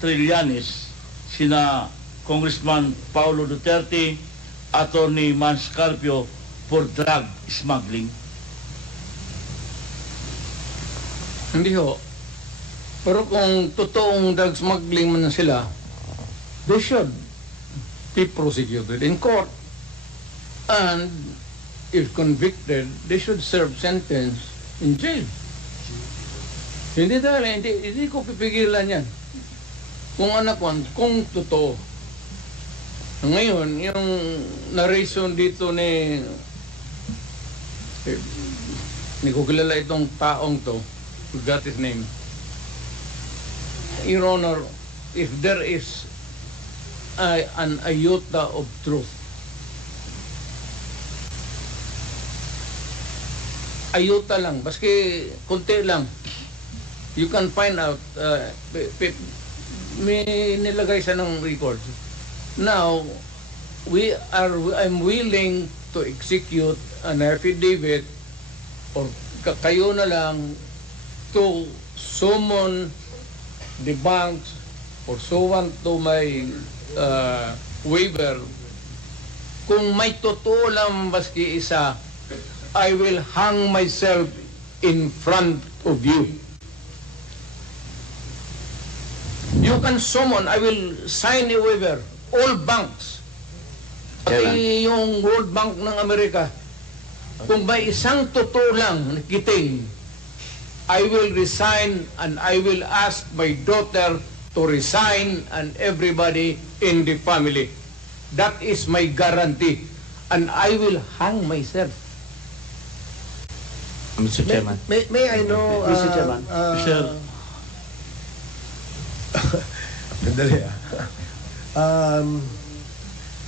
Trillanes, sina Congressman Paulo Duterte, Attorney Mans Carpio for drug smuggling? Hindi ho. Pero kung totoong drug smuggling man sila, they should be prosecuted in court. And if convicted, they should serve sentence in jail. Hindi dahil, hindi, hindi ko pipigilan yan. Kung anak ko, kung totoo. Ngayon, yung narration dito ni eh, hindi ko itong taong to forgot his name. Your Honor, if there is a, an iota of truth, iota lang, baski konti lang, you can find out, uh, may nilagay siya ng records. Now, we are, I'm willing to execute an affidavit or ka- kayo na lang to summon the banks or so on to my uh, waiver kung may totoo lang maski isa I will hang myself in front of you you can summon I will sign a waiver all banks pati yung World Bank ng Amerika kung may isang totoo lang na kiting I will resign and I will ask my daughter to resign and everybody in the family. That is my guarantee. And I will hang myself. Mr. May, Chairman. may, may I know... Mr. uh, Chairman. uh, Sir. Sandali ah. Um,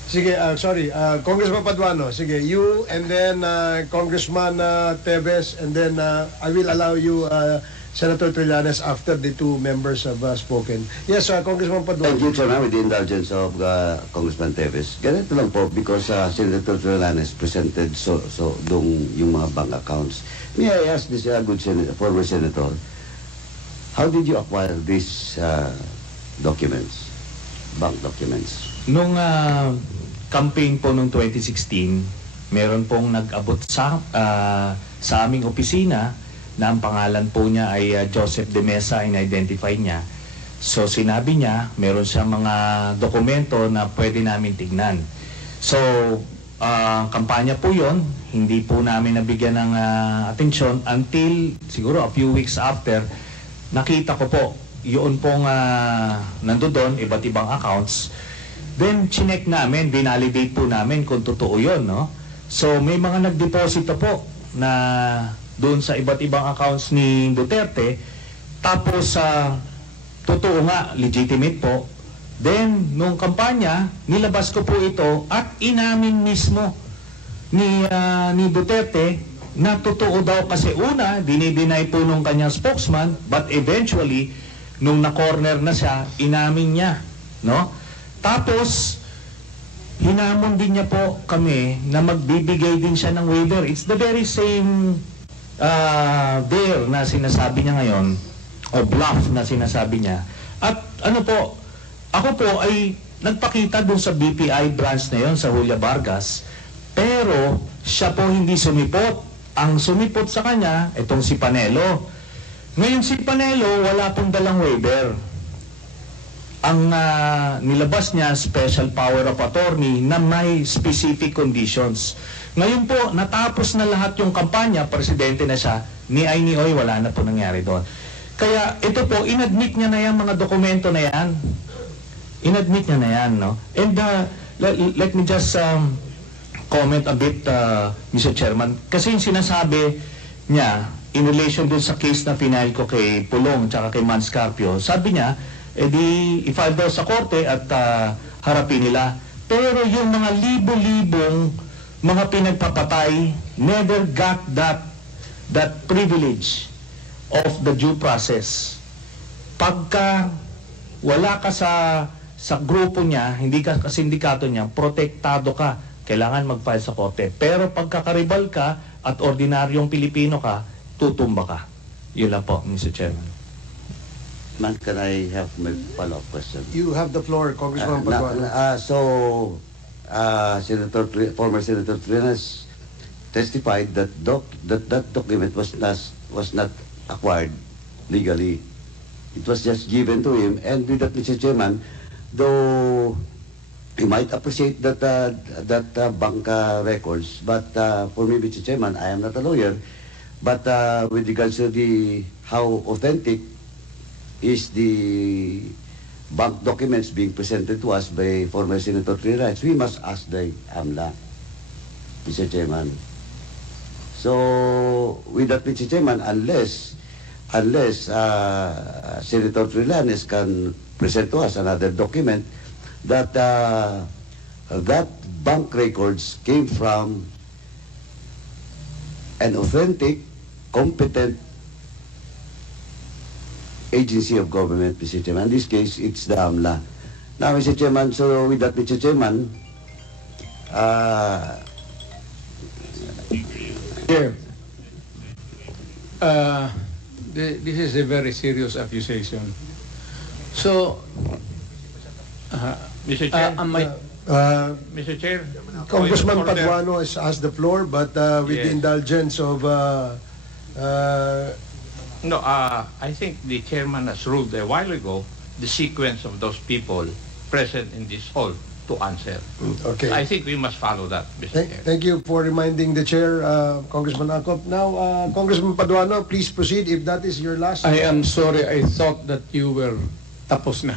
sige, uh, sorry. Uh, Congressman Paduano, sige. You and then uh, Congressman uh, Tevez and then uh, I will allow you uh, Senator Trillanes after the two members have uh, spoken. Yes, uh, Congressman Thank Paduano. you, Chairman, with the indulgence of uh, Congressman Teves. Ganito lang po, because uh, Senator Trillanes presented so, so dong yung mga bank accounts. May I ask this uh, good sen former Senator, how did you acquire these uh, documents, bank documents? Nung ah, campaign po noong 2016, meron pong nag-abot sa, ah, sa aming opisina na ang pangalan po niya ay ah, Joseph De Mesa, in-identify niya. So sinabi niya, meron siya mga dokumento na pwede namin tignan. So, ah, kampanya po yon hindi po namin nabigyan ng ah, atensyon until siguro a few weeks after, nakita ko po, yun pong uh, nandoon, iba't ibang accounts. Then, chinek namin, binalidate po namin kung totoo yun, no? So, may mga nagdeposito po na doon sa iba't ibang accounts ni Duterte. Tapos, sa totoo nga, legitimate po. Then, nung kampanya, nilabas ko po ito at inamin mismo ni, ah, ni Duterte na totoo daw kasi una, dinideny po nung kanyang spokesman, but eventually, nung na-corner na siya, inamin niya. No? Tapos, hinamon din niya po kami na magbibigay din siya ng waiver. It's the very same uh, there na sinasabi niya ngayon, o bluff na sinasabi niya. At ano po, ako po ay nagpakita dun sa BPI branch na yon sa Julia Vargas, pero siya po hindi sumipot. Ang sumipot sa kanya, itong si Panelo. Ngayon si Panelo, wala pong dalang waiver. Ang ah, nilabas niya, special power of attorney na may specific conditions. Ngayon po, natapos na lahat yung kampanya, presidente na siya, ni ay ni wala na po nangyari doon. Kaya ito po, inadmit niya na yan mga dokumento na yan. Inadmit niya na yan, no? And uh, let, let me just um, comment a bit, uh, Mr. Chairman. Kasi yung sinasabi niya, in relation dun sa case na final ko kay Pulong tsaka kay Mans Carpio, sabi niya, eh di, i-file daw sa korte at uh, harapin nila. Pero yung mga libo-libong mga pinagpapatay never got that that privilege of the due process. Pagka wala ka sa sa grupo niya, hindi ka sa sindikato niya, protektado ka. Kailangan mag-file sa korte. Pero pagkakaribal ka at ordinaryong Pilipino ka, tutumba ka. Yun lang po, Mr. Chairman. Man, can I have my follow-up question? You have the floor, Congressman Uh, Paduano. uh, so, uh, Senator, former Senator Trinas testified that doc, that that document was not was not acquired legally. It was just given to him, and with that, Mr. Chairman, though he might appreciate that uh, that uh, bank uh, records, but uh, for me, Mr. Chairman, I am not a lawyer, but uh, with regards to the how authentic is the bank documents being presented to us by former Senator Trinas, we must ask the AMLA, Mr. Chairman. So, with that, Mr. Chairman, unless unless uh, Senator Trillanes can present to us another document that uh, that bank records came from an authentic, competent agency of government, Mr. Chairman. In this case, it's the AMLA. Now, Mr. Chairman, so with that, Mr. Chairman, uh, Chair, uh, th- this is a very serious accusation. So, uh, Mr. uh, Chair, am I, Uh, Mr. Chair. Congressman. Paduano has asked the floor, but uh, with the Yes. indulgence of uh, uh, No, uh, I think the chairman has ruled a while ago the sequence of those people present in this hall to answer. okay. I think we must follow that, Mr. Thank, Chair. thank you for reminding the chair, uh, Congressman Akop. Now, uh, Congressman Paduano, please proceed if that is your last. I am sorry, I thought that you were tapos na.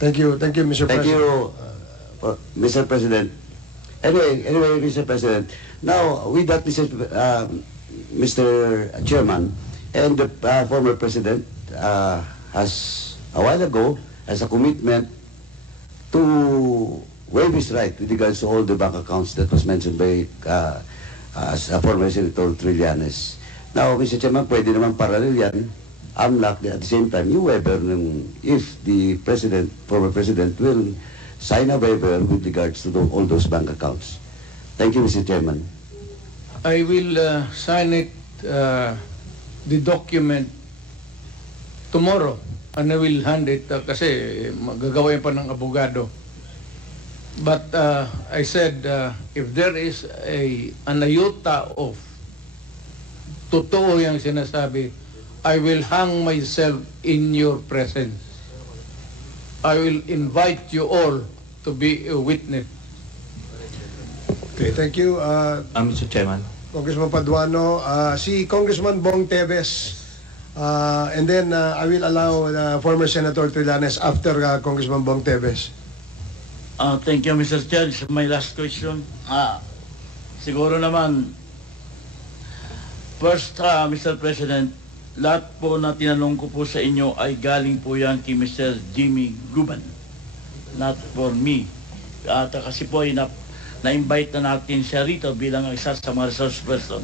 Thank you, thank you, Mr. Thank President. you, uh, Mr. President. Anyway, anyway, Mr. President. Now, with that, Mr. P- um, Mr. Chairman, and the uh, former President uh, has a while ago has a commitment to waive his right with regards to all the bank accounts that was mentioned by uh, uh, former Senator Trillanes. Now, Mr. Chairman, pwede naman parallel yan. AMLAC at the same time, yung waiver ng, if the President, former President will sign a waiver with regards to tho- all those bank accounts. Thank you, Mr. Chairman. I will uh, sign it, uh, the document tomorrow and I will hand it uh, kasi magagawin pa ng abogado. But uh, I said uh, if there is a an iota of totoo yung sinasabi, I will hang myself in your presence. I will invite you all to be a witness. Okay, thank you, uh, Ah, Mr. Chairman. Congressman Paduano. Uh, si Congressman Bong Teves, uh, and then uh, I will allow uh, former Senator Trillanes after uh, Congressman Bong Teves. Uh, thank you, Mr. Chair. My last question. Ah, siguro naman, first, ah, Mr. President, lahat po na tinanong ko po sa inyo ay galing po yan kay Mr. Jimmy Guban. Not for me. At ah, kasi po ay na, na-invite na natin siya rito bilang isa sa mga resource person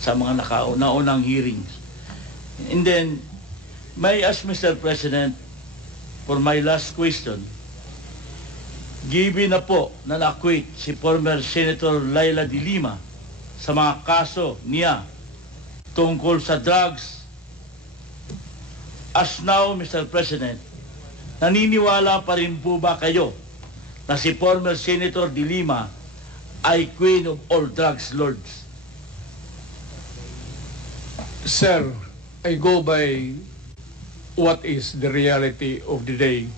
sa mga nakauna-unang hearings. And then, may ask Mr. President, for my last question, Given na po na na-acquit si former Senator Laila de Lima sa mga kaso niya tungkol sa drugs. As now, Mr. President, naniniwala pa rin po ba kayo na si former Senator de Lima ay queen of all drugs lords? Sir, I go by what is the reality of the day.